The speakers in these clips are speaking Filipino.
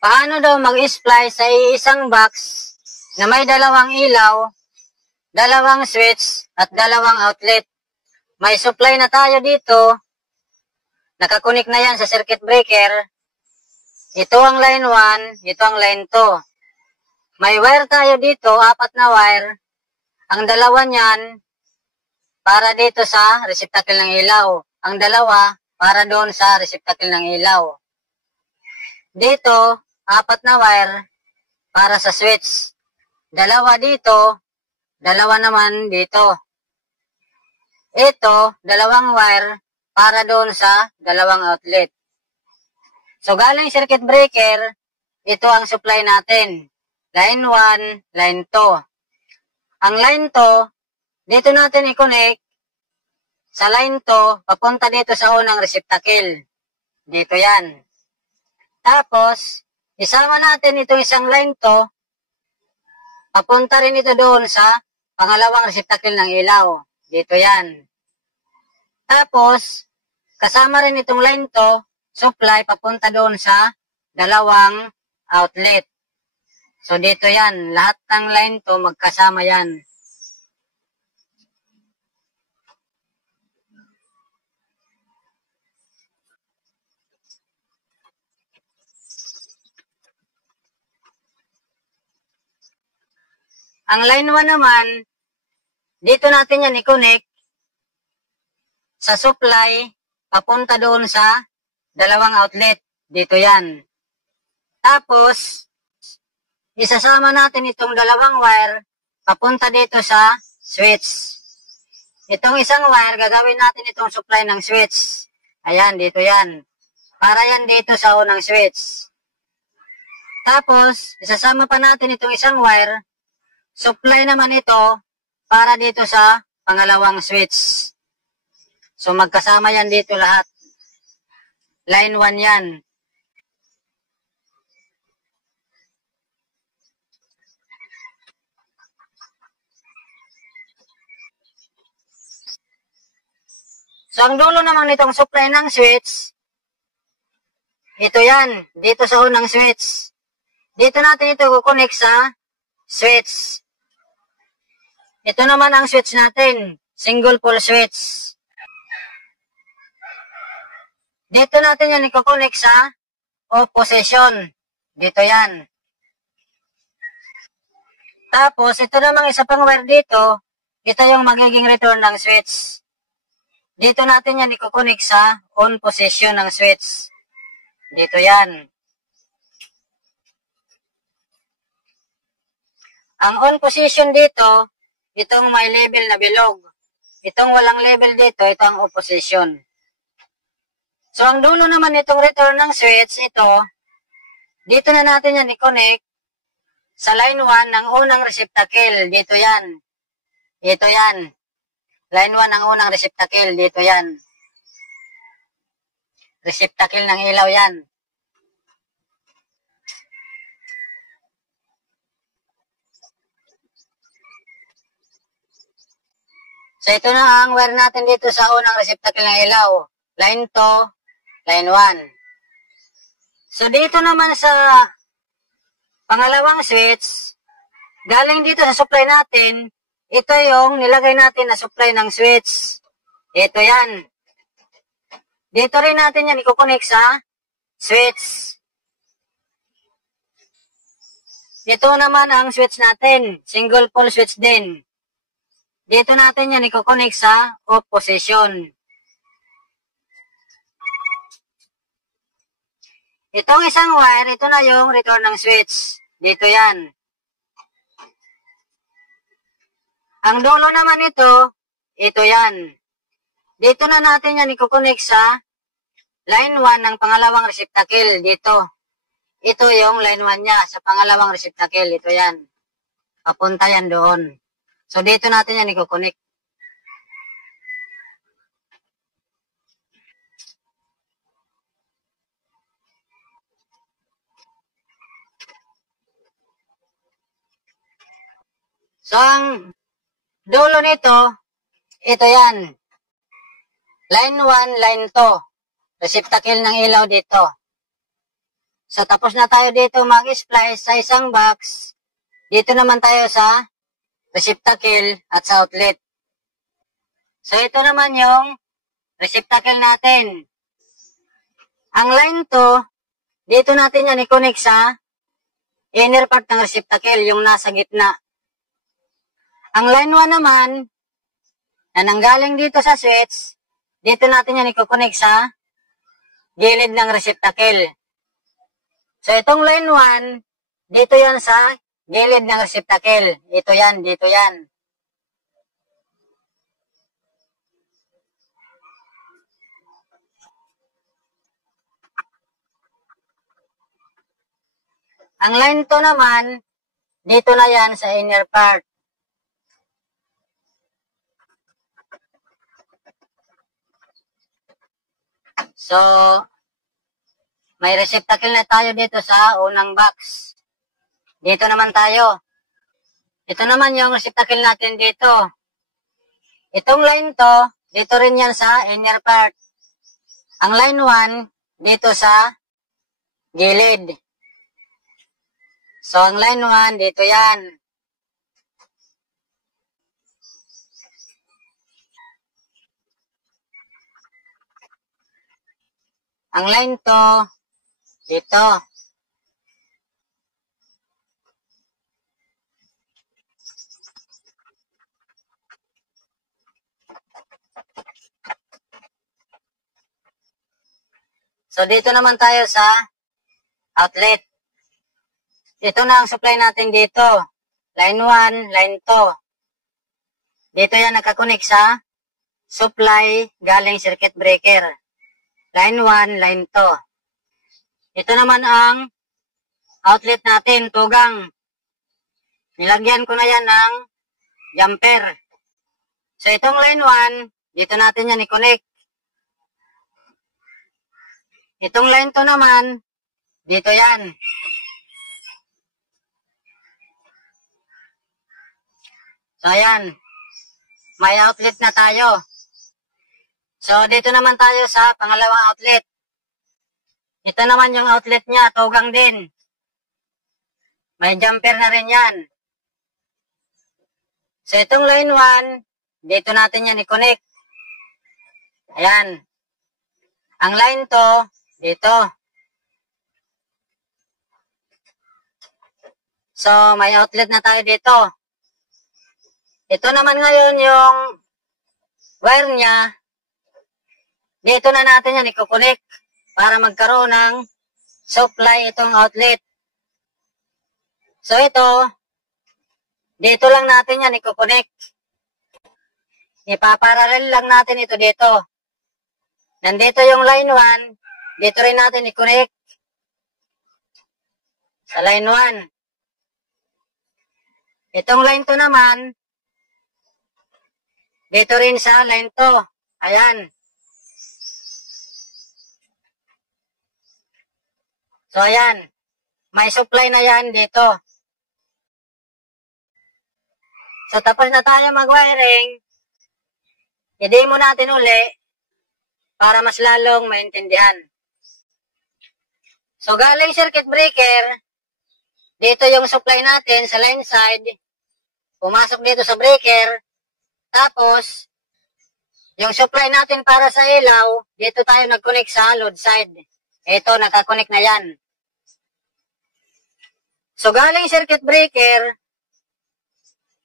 Paano daw mag-splice sa isang box na may dalawang ilaw, dalawang switch, at dalawang outlet? May supply na tayo dito. Nakakunik na yan sa circuit breaker. Ito ang line 1, ito ang line 2. May wire tayo dito, 4 na wire. Ang dalawa niyan, para dito sa receptacle ng ilaw. Ang dalawa, para doon sa receptacle ng ilaw. Dito, 4 na wire para sa switch. Dalawa dito, dalawa naman dito. Ito, dalawang wire para doon sa dalawang outlet. So, galing circuit breaker, ito ang supply natin. Line 1, line 2. Ang line 2, dito natin i-connect sa line 2, papunta dito sa unang receptacle. Dito yan. Tapos, isama natin itong isang line 2, papunta rin ito doon sa pangalawang receptacle ng ilaw. Dito yan. Tapos, kasama rin itong line 2, supply, papunta doon sa dalawang outlet. So, dito yan. Lahat ng line 2, magkasama yan. Ang line 1 naman, dito natin yan i-connect sa supply, papunta doon sa dalawang outlet. Dito yan. Tapos, isasama natin itong dalawang wire, papunta dito sa switch. Itong isang wire, gagawin natin itong supply ng switch. Ayan, dito yan. Para yan dito sa unang switch. Tapos, isasama pa natin itong isang wire, supply naman ito para dito sa pangalawang switch. So, magkasama yan dito lahat. Line 1 yan. So, ang dulo naman nitong supply ng switch, ito yan. Dito sa unang switch. Dito natin ito kukonek sa switch. Ito naman ang switch natin. Single pole switch. Dito natin yan i-connect sa off position. Dito yan. Tapos, ito namang isa pang wire dito. Ito yung magiging return ng switch. Dito natin yan i-connect sa on position ng switch. Dito yan. Ang on position dito, itong may label na bilog. Itong walang label dito, ito ang off position. So, ang dulo naman itong return ng switch, ito, dito na natin yan i-connect sa line 1 ng unang receptacle. Dito yan. Dito yan. Line 1 ng unang receptacle. Dito yan. Receptacle ng ilaw yan. So, ito na ang wire natin dito sa unang receptacle ng ilaw. Line 2, line 1. So, dito naman sa pangalawang switch, galing dito sa supply natin, ito yung nilagay natin na supply ng switch. Ito yan. Dito rin natin yan i-connect sa switch. Ito naman ang switch natin. Single pole switch din. Dito natin yan i-connect sa off position. Itong isang wire, ito na yung return ng switch. Dito yan. Ang dulo naman ito yan. Dito na natin yan i-connect sa line 1 ng pangalawang receptacle. Dito. Ito yung line 1 niya sa pangalawang receptacle. Ito yan. Papunta yan doon. So, dito natin yan i-connect. So, ang dulo nito, ito yan. Line 1, line 2. Receptacle ng ilaw dito. So, tapos na tayo dito mag-splice sa isang box. Dito naman tayo sa receptacle at sa outlet. So, ito naman yung receptacle natin. Ang line to, dito natin yan i-connect sa inner part ng receptacle, yung nasa gitna. Ang line 1 naman, na nanggaling dito sa switch, dito natin yan i-connect sa gilid ng receptacle. So, itong line 1, dito yan sa gilid ng receptacle. Ito yan, dito yan. Ang line 2 naman, dito na yan sa inner part. So, may receptacle na tayo dito sa unang box. Dito naman tayo. Ito naman yung receptacle natin dito. Itong line to, dito rin yan sa inner part. Ang line 1, dito sa gilid. So, ang line 1, dito yan. Ang line to, dito. So, dito naman tayo sa outlet. Ito na ang supply natin dito. Line 1, line 2. Dito yan nakakonek sa supply galing circuit breaker. Line 1, line 2. Ito naman ang outlet natin, tugang. Nilagyan ko na yan ng jumper. So, itong line 1, dito natin yan i-connect. Itong line 2 naman, dito yan. So, ayan. May outlet na tayo. So, dito naman tayo sa pangalawang outlet. Ito naman yung outlet niya, tugang din. May jumper na rin yan. So, itong line 1, dito natin yan i-connect. Ayan. Ang line 2, dito. So, may outlet na tayo dito. Ito naman ngayon yung wire niya. Dito na natin yan i-connect para magkaroon ng supply itong outlet. So, ito, dito lang natin yan i-connect. Ipaparallel lang natin ito dito. Nandito yung line 1, dito rin natin i-connect sa line 1. Itong line 2 naman, dito rin sa line 2. Ayan. So, ayan. May supply na yan dito. So, tapos na tayo mag-wiring. I-demo natin uli para mas lalong maintindihan. So, galing circuit breaker, dito yung supply natin sa line side. Pumasok dito sa breaker. Tapos, yung supply natin para sa ilaw, dito tayo nag-connect sa load side. Ito, nakakonect na yan. So, galing circuit breaker,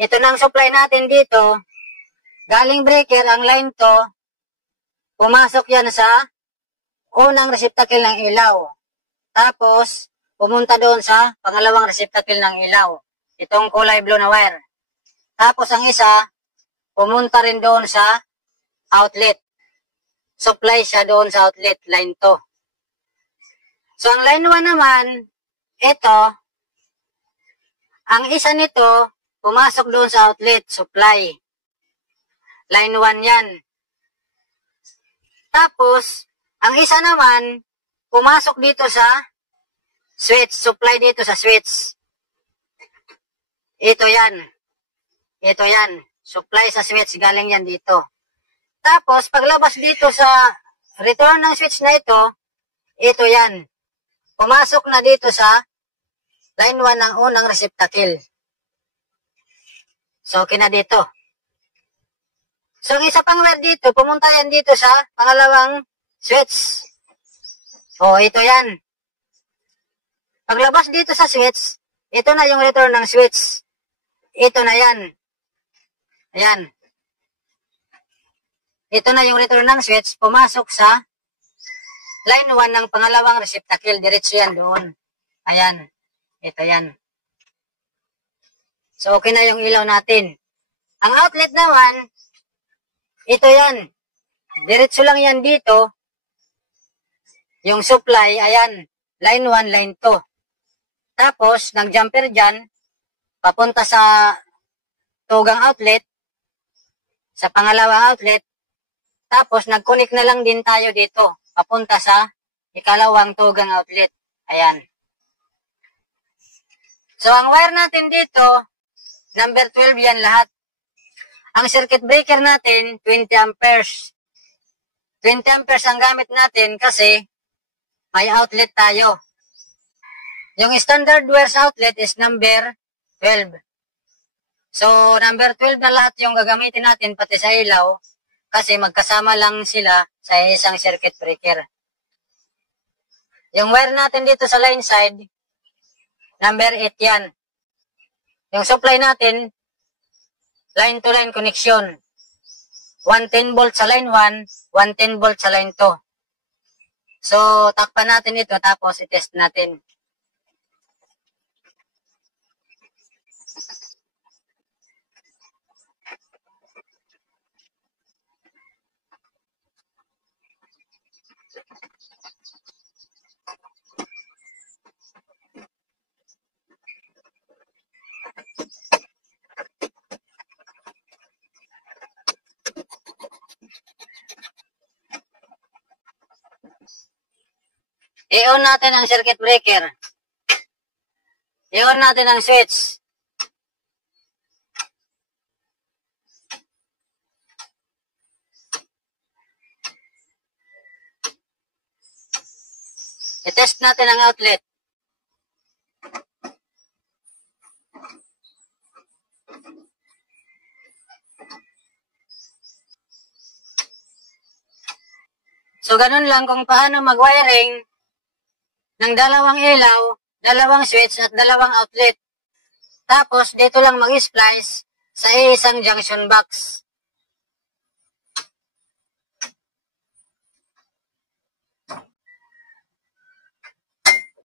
ito na ang supply natin dito. Galing breaker, ang line to, pumasok yan sa unang receptacle ng ilaw. Tapos, pumunta doon sa pangalawang receptacle ng ilaw. Itong kulay blue na wire. Tapos, ang isa, pumunta rin doon sa outlet. Supply siya doon sa outlet, line 2. So, ang line 1 naman, ito, ang isa nito, pumasok doon sa outlet, supply. Line 1 yan. Tapos, ang isa naman, pumasok dito sa switch, supply dito sa switch. Ito yan. Ito yan. Supply sa switch, galing yan dito. Tapos, paglabas dito sa return ng switch na ito yan. pumasok na dito sa line 1 ng unang receptacle. So, okay na dito. So, ang isa pang wire dito, pumunta yan dito sa pangalawang switch. O, ito yan. Paglabas dito sa switch, ito na yung return ng switch. Ito na yan. Ayan. Ito na yung return ng switch, pumasok sa line 1 ng pangalawang receptacle. Diretso yan doon. Ayan. Ito yan. So, okay na yung ilaw natin. Ang outlet naman, ito yan. Diretso lang yan dito. Yung supply, ayan. Line 1, line 2. Tapos, nag-jumper dyan, papunta sa tugang outlet, sa pangalawang outlet. Tapos, nag-connect na lang din tayo dito, papunta sa ikalawang tugang outlet. Ayan. So, ang wire natin dito, number 12 yan lahat. Ang circuit breaker natin, 20 amperes. 20 amperes ang gamit natin kasi may outlet tayo. Yung standard wires outlet is number 12. So, number 12 na lahat yung gagamitin natin pati sa ilaw kasi magkasama lang sila sa isang circuit breaker. Yung wire natin dito sa line side, number 8 yan. Yung supply natin, line-to-line connection. 110 volt sa line 1, 110 volt sa line 2. So, takpan natin ito tapos i-test natin. I-on natin ang circuit breaker. I-on natin ang switch. I-test natin ang outlet. So, ganun lang kung paano mag-wiring ng dalawang ilaw, dalawang switch at dalawang outlet. Tapos, dito lang mag-splice sa isang junction box.